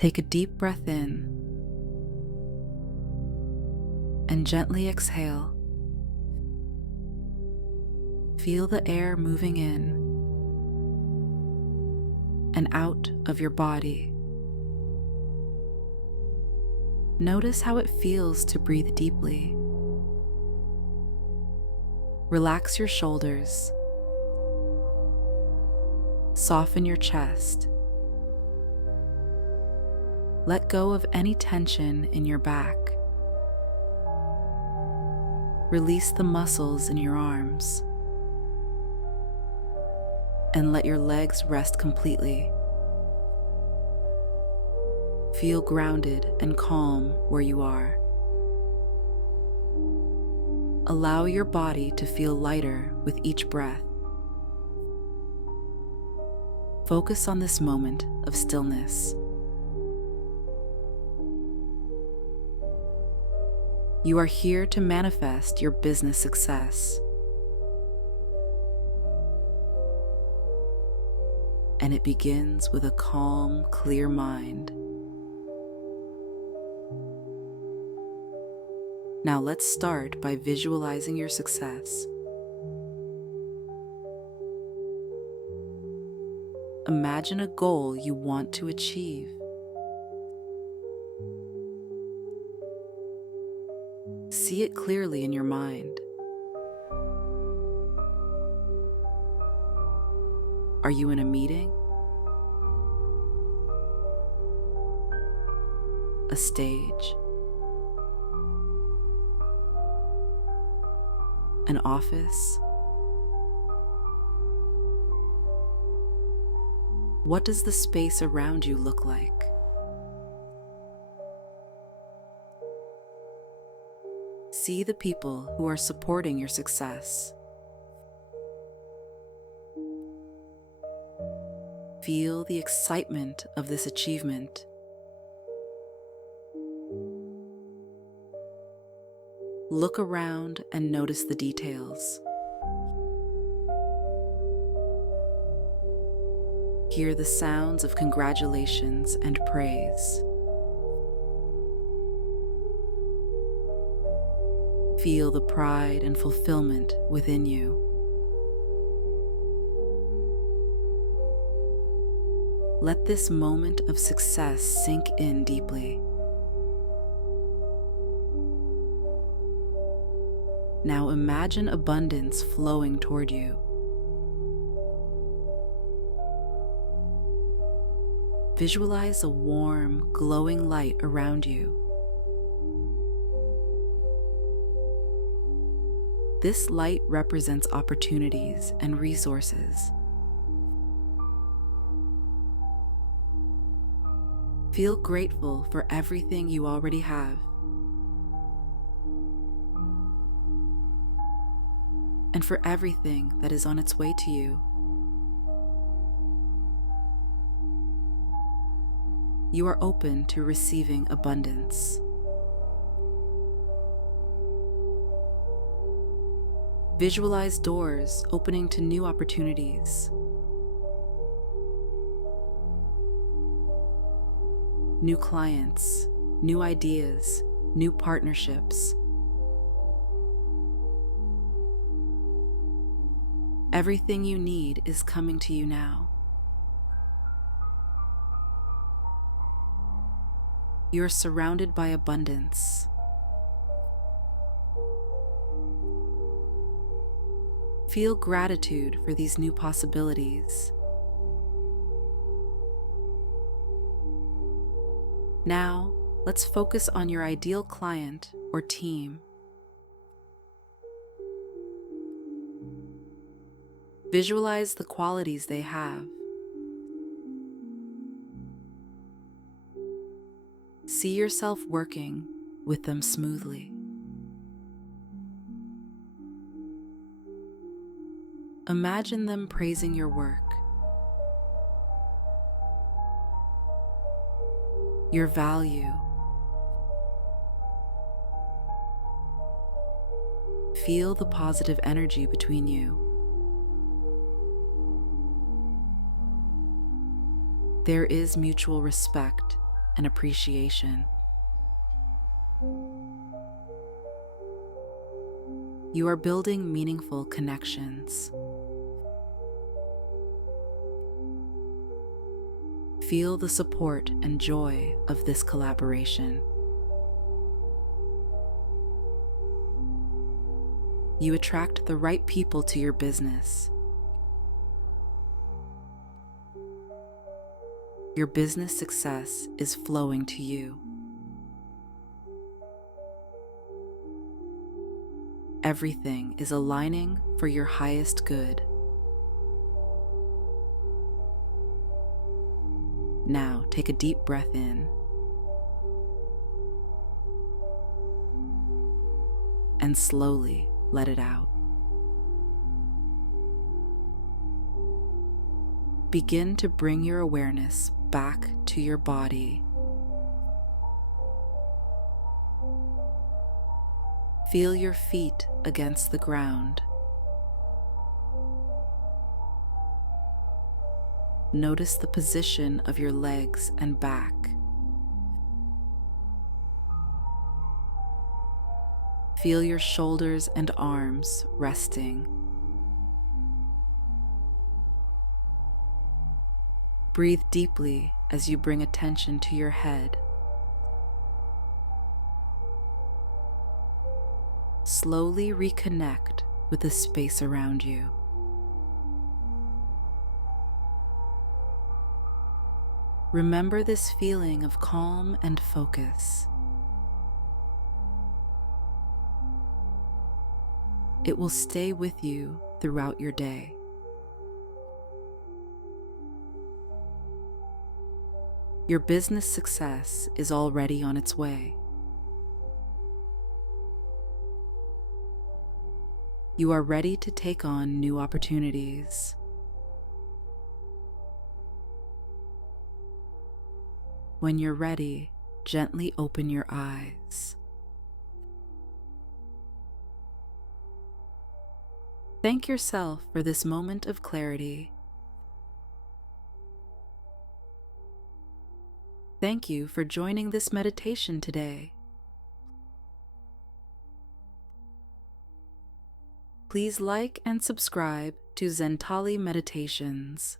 Take a deep breath in and gently exhale. Feel the air moving in and out of your body. Notice how it feels to breathe deeply. Relax your shoulders. Soften your chest. Let go of any tension in your back. Release the muscles in your arms. And let your legs rest completely. Feel grounded and calm where you are. Allow your body to feel lighter with each breath. Focus on this moment of stillness. You are here to manifest your business success. And it begins with a calm, clear mind. Now let's start by visualizing your success. Imagine a goal you want to achieve. See it clearly in your mind. Are you in a meeting? A stage? An office? What does the space around you look like? See the people who are supporting your success. Feel the excitement of this achievement. Look around and notice the details. Hear the sounds of congratulations and praise. Feel the pride and fulfillment within you. Let this moment of success sink in deeply. Now imagine abundance flowing toward you. Visualize a warm, glowing light around you. This light represents opportunities and resources. Feel grateful for everything you already have. And for everything that is on its way to you. You are open to receiving abundance. Visualize doors opening to new opportunities. New clients, new ideas, new partnerships. Everything you need is coming to you now. You are surrounded by abundance. Feel gratitude for these new possibilities. Now, let's focus on your ideal client or team. Visualize the qualities they have. See yourself working with them smoothly. Imagine them praising your work, your value. Feel the positive energy between you. There is mutual respect and appreciation. You are building meaningful connections. Feel the support and joy of this collaboration. You attract the right people to your business. Your business success is flowing to you. Everything is aligning for your highest good. Now take a deep breath in and slowly let it out. Begin to bring your awareness back to your body. Feel your feet against the ground. Notice the position of your legs and back. Feel your shoulders and arms resting. Breathe deeply as you bring attention to your head. Slowly reconnect with the space around you. Remember this feeling of calm and focus. It will stay with you throughout your day. Your business success is already on its way. You are ready to take on new opportunities. When you're ready, gently open your eyes. Thank yourself for this moment of clarity. Thank you for joining this meditation today. Please like and subscribe to Zentali Meditations.